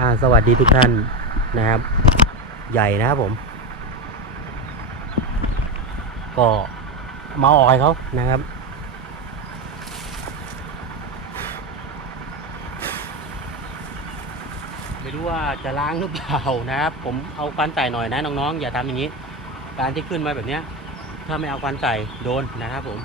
่าสวัสดีทุกท่านนะครับ ใหญ่นะครับผม ก็มาออยเขานะครับ ไม่รู้ว่าจะล้างหรือเปล่านะครับ ผมเอาควันใส่หน่อยนะน้องๆ อย่าทำอย่างนี้ การที่ขึ้นมาแบบนี้ถ้าไม่เอาควันใส่โดนนะครับผม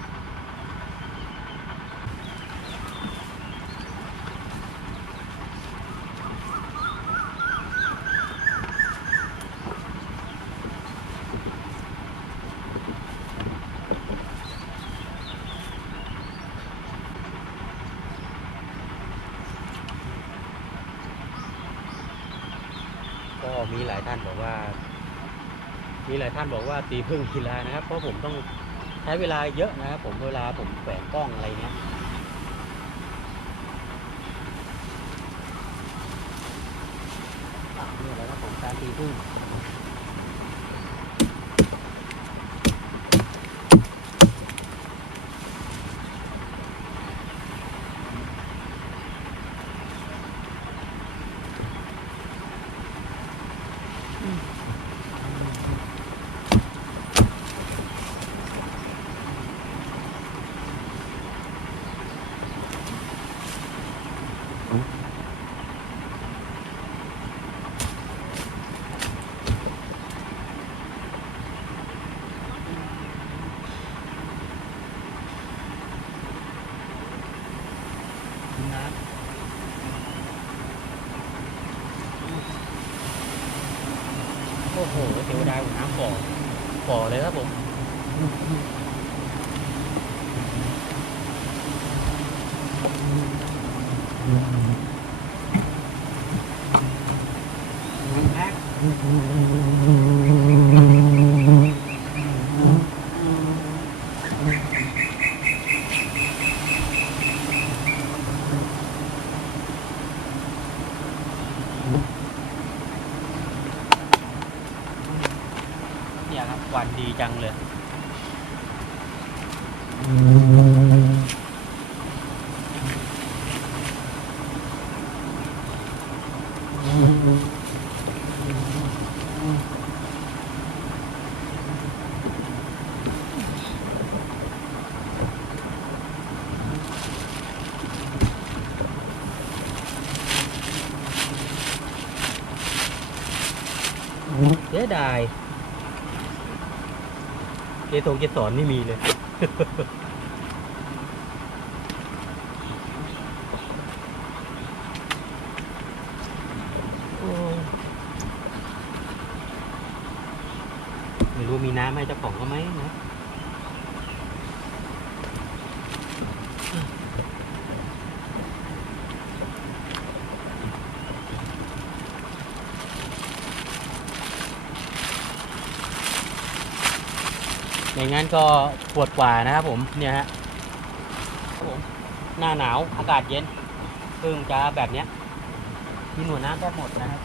ก็มีหลายท่านบอกว่า มีหลายท่านบอกว่าตีพึ่งกีฬานะครับ เพราะผมต้องใช้เวลาเยอะนะครับผมเวลาผมแขวนกล้องอะไรเงี้ยนี่แหละครับผมการตีพึ่ง น้ำ โอ้โหเทวดาของน้ำบ่อบ่อเลยครับผมแพ็ค ครับควันดีจังเลย เสียดาย เจโทงเจสอนนี่มีเลยไม่รู้มีน้ำให้เจ้าของก็ไหมนะ อย่างงั้นก็ปวดกว่านะครับผมเนี่ยฮะครับผมหน้าหนาวอากาศเย็นเพิ่งจะแบบเนี้ยมีหนวดน้ำแทบหมดนะครับ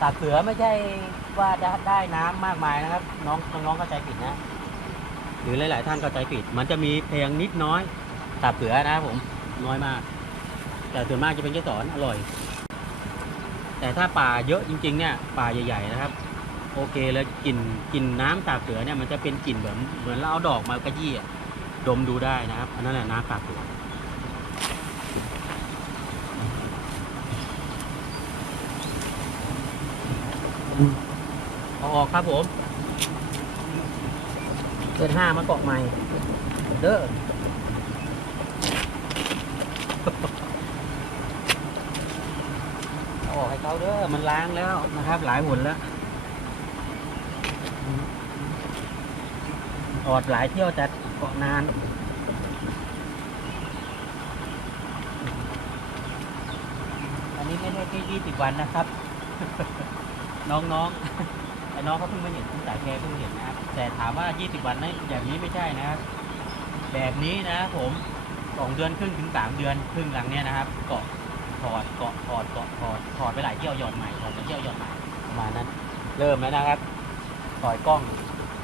ตากเสือไม่ใช่ว่าจะได้น้ำมากมายนะครับ น้องน้องเข้าใจผิดนะ หรือหลาย ๆ ท่านเข้าใจผิด มันจะมีเพียงนิดน้อยตากเสือนะครับผมน้อยมาก แต่ส่วนมากจะเป็นเกสรอร่อย แต่ถ้าป่าเยอะจริง ๆ เนี่ยป่าใหญ่ ๆ นะครับ โอเคเลยกลิ่นกลิ่นน้ำตากเสือเนี่ยมันจะเป็นกลิ่นแบบเหมือนเราเอาดอกมากระยี่อะดมดูได้นะครับอันนั้นแหละน้ำตากเสือเอาออกครับผมเกินห้ามาเกาะใหม่เด้อเอาออกให้เขาเด้อมันล้างแล้วนะครับ หลายหนแล้ว ออดหลายเที่ยวจัดเกาะนานอันนี้ไม่ได้แค่ยี่สิบวันนะครับ น้องๆไอ้น้องเขาเพิ่งมาเห็นคุณสายแกเพิ่งเห็นนะครับ แต่ถามว่ายี่สิบวันนั้นแบบนี้ไม่ใช่นะครับ แบบนี้นะครับผมสองเดือนครึ่งถึงสามเดือนครึ่งหลังเนี้ยนะครับ เกาะถอดเกาะถอดเกาะถอดถอดไปหลายเที่ยวหย่อนใหม่ถอดไปเที่ยวหย่อนใหม่ประมาณนั้น เริ่มแล้วนะครับ ต่อยกล้อง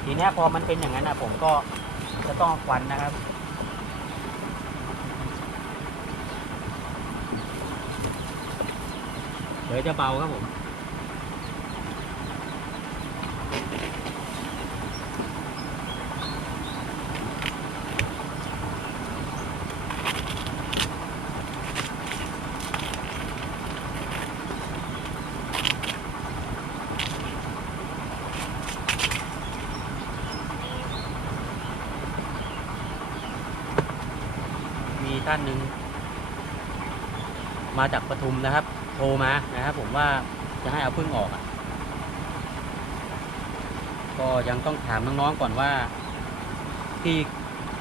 ทีนี้พอมันเป็นอย่างนั้นนะผมก็จะต้องควันนะครับเดี๋ยวจะเบาครับผม ท่านหนึ่งมาจากปทุมนะครับ โทรมานะครับผมว่าจะให้เอาพึ่งออกอะก็ยังต้องถามน้องๆก่อนว่า ที่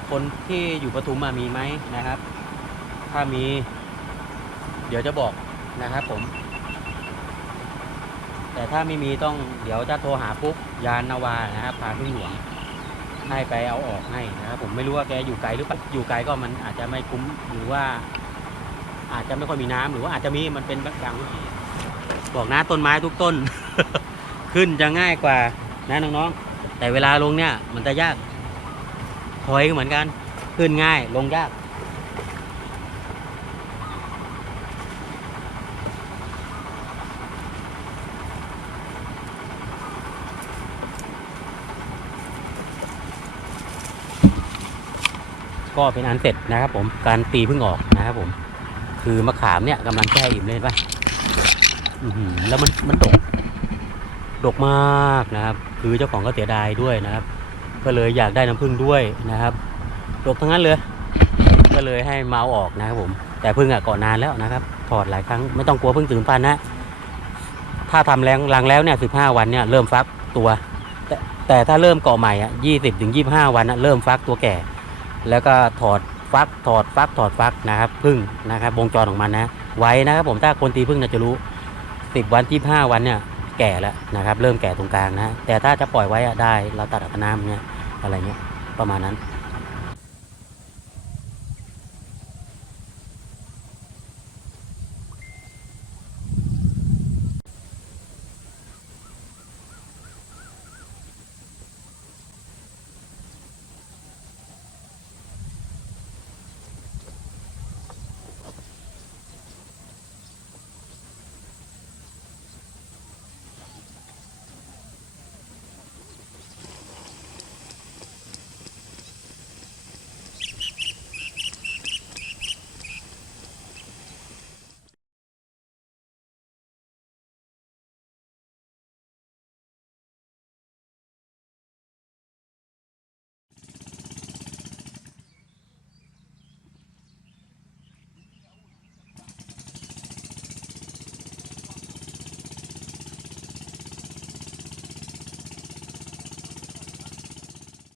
คนที่อยู่ปทุมมามีไหมนะครับ ถ้ามี เดี๋ยวจะบอกนะครับผม แต่ถ้าไม่มีต้องเดี๋ยวจะโทรหาปุ๊บยานนาวานะครับพาพึ่งหลวง ให้ไปเอาออกให้นะครับผมไม่รู้ว่าแกอยู่ไกลหรือเปล่าอยู่ไกลก็มันอาจจะไม่คุ้มหรือว่า อาจจะไม่ค่อยมีน้ำหรือว่าอาจจะมีมันเป็นบางอย่างบอกนะต้นไม้ทุกต้น ขึ้นจะง่ายกว่านะน้องๆแต่เวลาลงเนี่ยมันจะยากถอยเหมือนกัน ขึ้นง่ายลงยาก ก็เป็นอันเสร็จนะครับผมการตีพิ่งออกนะครับผม คือมะขามเนี่ยกำลังแช่อิ่มเลยเห็นปะอื้อหือแล้วมันมันดกดกมากนะครับ คือเจ้าของก็เสียดายด้วยนะครับ ก็เลยอยากได้น้ำผึ้งด้วยนะครับดกทั้งนั้นเลย ก็เลยให้เมาอออกนะครับผม แต่พึ่งอะก่อนนานแล้วนะครับ ถอดหลายครั้งไม่ต้องกลัวพึ่งตื่นพันนะถ้าทำแรงรังแล้วเนี่ยสิบห้าวันเนี่ยเริ่มฟักตัว แต่แต่ถ้าเริ่มเกาะใหม่อะยี่สิบถึงยี่ห้าวันน่ะเริ่มฟักตัวแก่ แล้วก็ถอดฟักถอดฟักถอดฟักนะครับพึ่งนะครับวงจรของมันนะ ไว้นะครับผมถ้าคนตีพึ่งน่าจะรู้สิวันที่ห้าวันเนี่ยแก่แล้วนะครับ เริ่มแก่ตรงกลางนะ แต่ถ้าจะปล่อยไว้อะได้เราตัดอัตน้ำเนี่ยอะไรเงี้ยประมาณนั้น